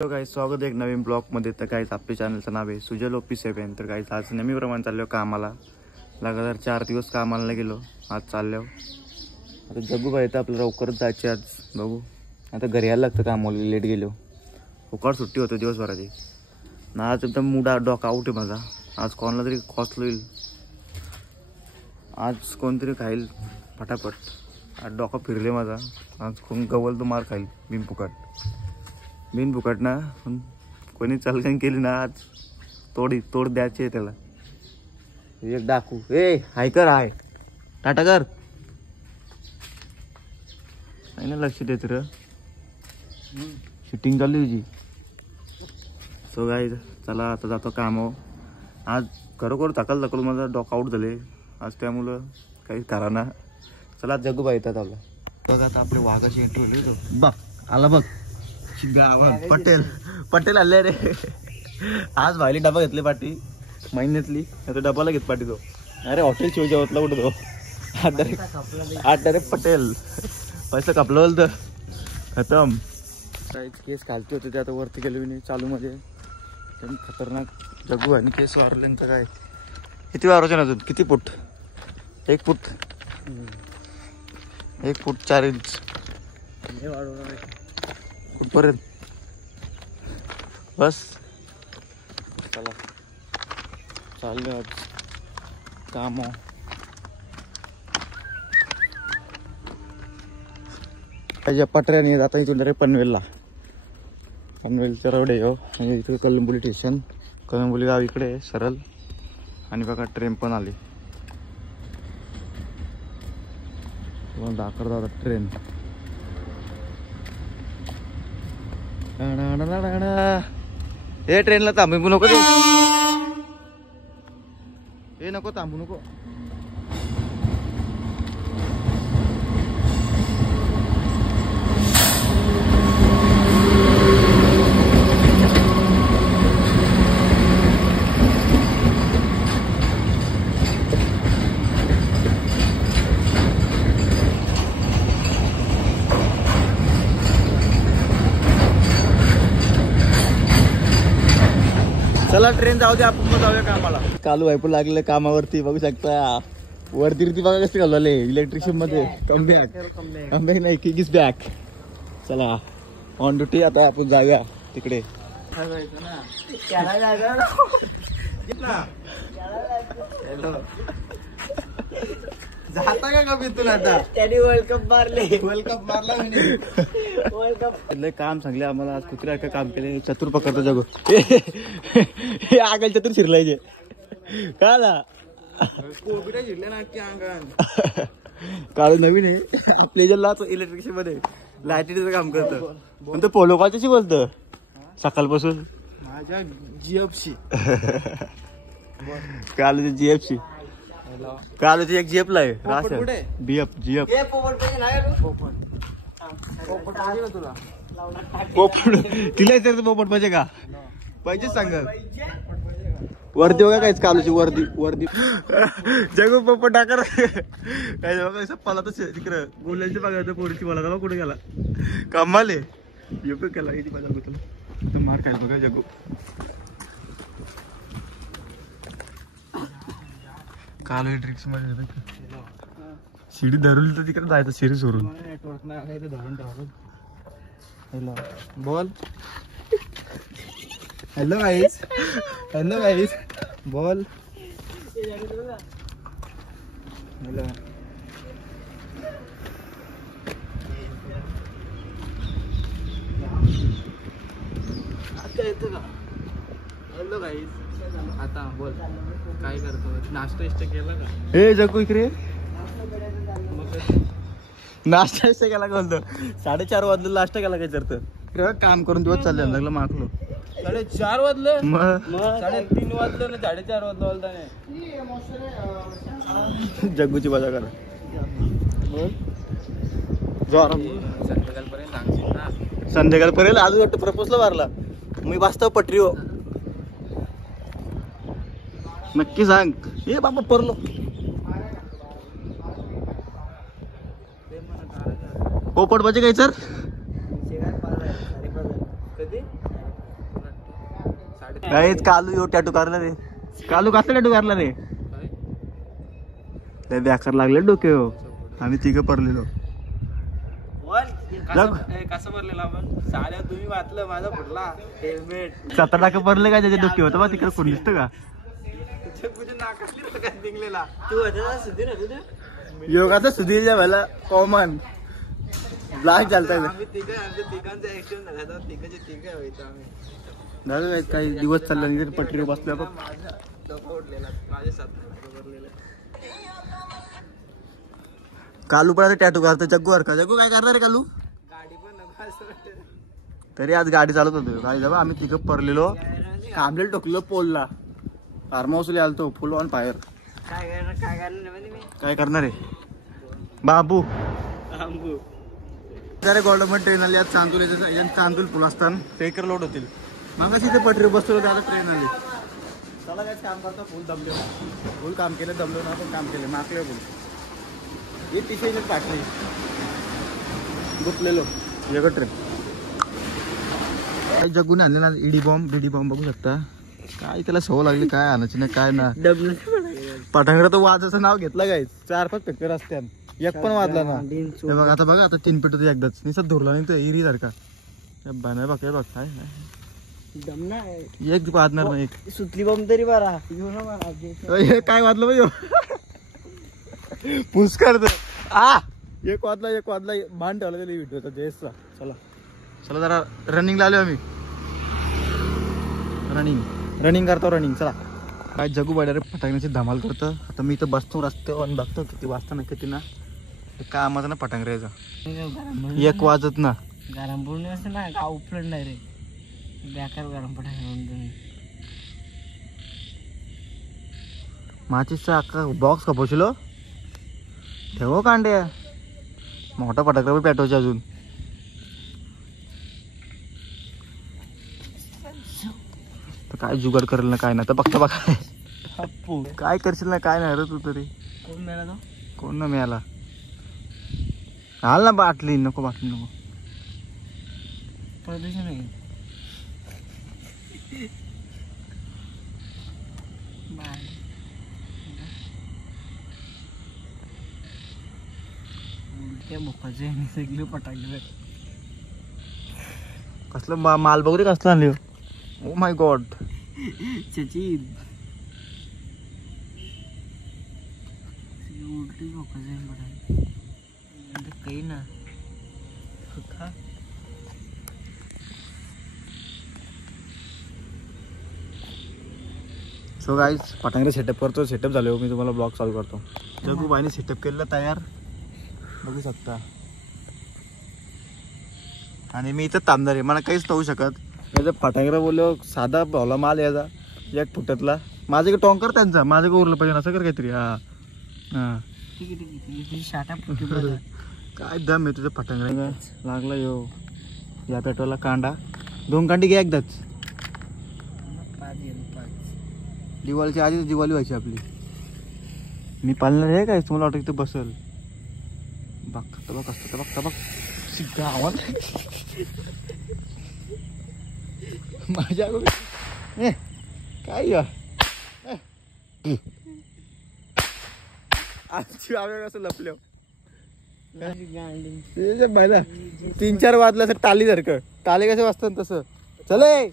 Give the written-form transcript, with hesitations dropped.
Hello guys, स्वागत आहे एक नवीन ब्लॉगमध्ये. तर गाईज आपल्या चॅनलचं नाव आहे सुजल OP7. तर गाईज आज नेहमीप्रमाणे चाललो कामाला. लगातार 4 दिवस कामाला नाही गेलो, आज चाललो. आता जगूबाई तर आपल्याला लवकरच जायचे. आज बघू, आता घरी यायला लागतं कामाला, लेट गेलो. उकाड सुट्टी होते दिवसभराची ना. आज एकदम मूड डोका आउट आहे माझा. आज कोणाला तरी कॉस्टलो येईल, आज कोणतरी खाईल फटाफट. आज डोका फिरले माझा. आज कोण गवल तो मार खाईल बिन फुकट ना. कोणी चलकन केली ना, आज तोड द्यायची आहे त्याला. एक डाकू हाय कर, हाय टाटा कर, नाही ना लक्ष देत र. शूटिंग चालू तुझी. सो गाईज चला आता जातो कामावर. आज खरोखर थकल माझा डोका आउट झाले आज, त्यामुळं काही करा ना. चला जगूबाई येतात आपला. बघ आता आपले वाघाची एंट्री होईल. तो बघ आला, बघ पटेल आले रे. आज भाईली डबा घेतले पाठी महिन्यातली. आता डबाला घेत पाठी तो. अरे हॉटेल शिवच्या होतला कुठं तो. आज डायरेक्ट पटेल. पैसा कपला बोल तर खतम. काहीच केस खालते होते ते आता वरती गेलो नाही चालू मध्ये. एकदम खतरनाक जगू आणि केस वारले तर काय. किती वारायचे ना अजून? किती फूट? 1 फूट 1 फूट 4 इंच कुठपर्यंत बस. चला चाललं आज काम. त्याच्या पटऱ्याने आता इथून डायरेक्ट पनवेलच्या रोड आहे. म्हणजे इथे कलंबोली स्टेशन, कलंबोली गाव इकडे आहे सरळ. आणि बघा ट्रेन पण आली. दाखवता ट्रेन. हे ट्रेनला थांबू नको, हे नको थांबू नको. चला ट्रेन जाऊ दे, आपण मग जाऊया कामाला. कालू व्हायप लागले कामावरती, बघू शकता. वरती बघा कसे घालवले इलेक्ट्रिशियन मध्ये. कमबॅक नाही, किक इज बॅक. चला ऑन ड्युटी. आता आपण जाऊया तिकडे. जाता का कमी तुला? आता त्यांनी वर्ल्ड कप मारला. काम सांगले आम्हाला. आज कुत्र्या का काम केले. चतुर पकडतो जगू. हे आगल चतुर शिरलायचे का ना. काल नवीन आहे आपल्या जल्ला इलेक्ट्रिशियन मध्ये लाईटीचं काम करतं. पण तो पोलो कॉलच्याशी बोलतं सकाळपासून. माझ्या GFC काल GFC काल एक GF ला आहे. BF तिला विचारतो पोपट पाहिजे का? पाहिजे सांग. वर्दी बघा काहीच कालूची वर्दी जगू पोपट टाकर काय बघा. सप्पाला तस तिकडं गोल्याची बघायचं. पोरीची मला का कुठे गेला कमाले योग केला. याची बाजार तुला मार काय बघा जगू. काल ट्रिक्स मध्ये शिडी धरली तर तिकडे जायचं शिडी सोडून. बोल हॅलो गाईस बोल. हॅलो आता येतो का? हॅलो गाईस आता बोल. काय करतो? नाश्ता केला का? हे जगू इकडे. नाश्ता केला का बोलतो? 4:30 वाजले नाश्ता केला काय करतं? काम करून दिवस चालले लागलं माकलो. 4:30 वाजलं मग 3:30 वाजलं ना 4:30 वाजलं बोलता नाही. जग्गूची मजा करा. बोल संध्याकाळपर्यंत आज वाटतं प्रपोजला मारला मी वास्तव पटरी हो. नक्की सांग. हे बाबा परलो पोपट पाहिजे काय सर? काहीच कालू यो टॅटू काढला रे. कालू कसला टॅटू काढला रे. लय बेकार लागले डोके हो. आम्ही तिघं पडलेलो. कसं भरलेला आपण साड्या तुम्ही वाचलं माझा फुटला हेल्मेट 17 पडले का त्याचे डोके होतं बा तिकडे कोण दिसतं का. योगाचा सुधीरच्या वेळेला कॉमन ब्लास्ट चालतंय. काही दिवस चालला पटरी बसल्या बघ. कालू पण टॅटू काढतो. जग्गू हरका. जग्गू काय करणार रे कालू. तरी आज गाडी चालत होतो. गाडी जावा आम्ही तिघं पडलेलो. आमलेट टोकलो पोलला. फार्म हाऊसला आलतो फुल ऑन फायर. काय करणार आहे बाबू. अरे गव्हर्नमेंट ट्रेन आली आज. चांदूल पुल असताना टेकर लोड होतील. मग तिथे पटरी बसतो आता ट्रेन आली. चला काय काम करतो. फुल दमलो. फुल काम केलं. दमलो ना पण काम केलं. माकले फुल हे तिथे टाकली. गुतलेलो वेगळं ट्रेन. काय जगून आणले ना इडी बॉम्ब बिडी बॉम्ब बघू शकता. काय त्याला सवय लागली काय आणायची नाही काय ना. पटांगडा तर वाजाचं नाव घेतलं काय 4-5 पेपर असत्या. एक पण वाजला ना. बघ आता बघा आता 3 पेट होते एकदाच. निसत धुरला नाही तर इरी सारखा बघ बघ काय एक वाजणार नाही. एक सुतली बॉम्ब तरी बरा काय वाजलं पाहिजे पुष्कर एक वाजला मान ठेवला त्याला व्हिडिओचा जयसचा. चला चला जरा रनिंगला आलो आम्ही. रनिंग करतो. चला काय जगू बाहेर फटाकण्याची धमाल करतो. आता मी इथं बसतो रस्त्यावर आणि बघतो किती वाजता ना किती ना काय आम्हाला ना पटांगऱ्याचा 1 वाजत ना. गरम पडून असं ना का उपलट नाही रे. बेकार गरम पटांगण माचीसचा अख्खा बॉक्स खपोशिलो ठेवो कांड्या. मोठा फटाकडा पेटवायचे अजून. तर काय जुगाड करेल ना काय ना तर बघता बघा काय करशील ना काय नाही रे तू तरी. कोण मिळाला कोण ना मिळाला. हाल ना बाटली नको बाटली नको. प्रदूषण आहे. उलट्या मुखाचे सगळे फटाकडे. कसलं माल बघ रे कसलं आणली. Oh my God. त्याची उलटी मुखाचे काही ना खा. सो गाईज पटांगरे सेटअप करतो. सेटअप झाले मी तुम्हाला ब्लॉग चालू करतो. जगू बाईने सेटअप केलेला तयार बघू शकता. आणि मी इथं थांबणार आहे. मला काहीच होऊ शकत. याचा फटांगरा बोललो साधा भावला माल याचा 1 फुटातला. माझे टॉंकर त्यांचा माझं उरलं पाहिजे असं कर काहीतरी. हा हा काय दम आहे तुझं फटांगरा लागला यो. या पेट्रोलला कांडा 2 कांडी घ्या एकदाच. दिवाळीच्या आधी दिवाळी व्हायची आपली. मी पाळणार आहे काय तुम्हाला वाटतं तिथं बसल. बघ बघ गावात माझ्या काय कसं लपल्या 3-4 वाजलं असं टाली सारखं. टाले कसे वाजतात तसं. चले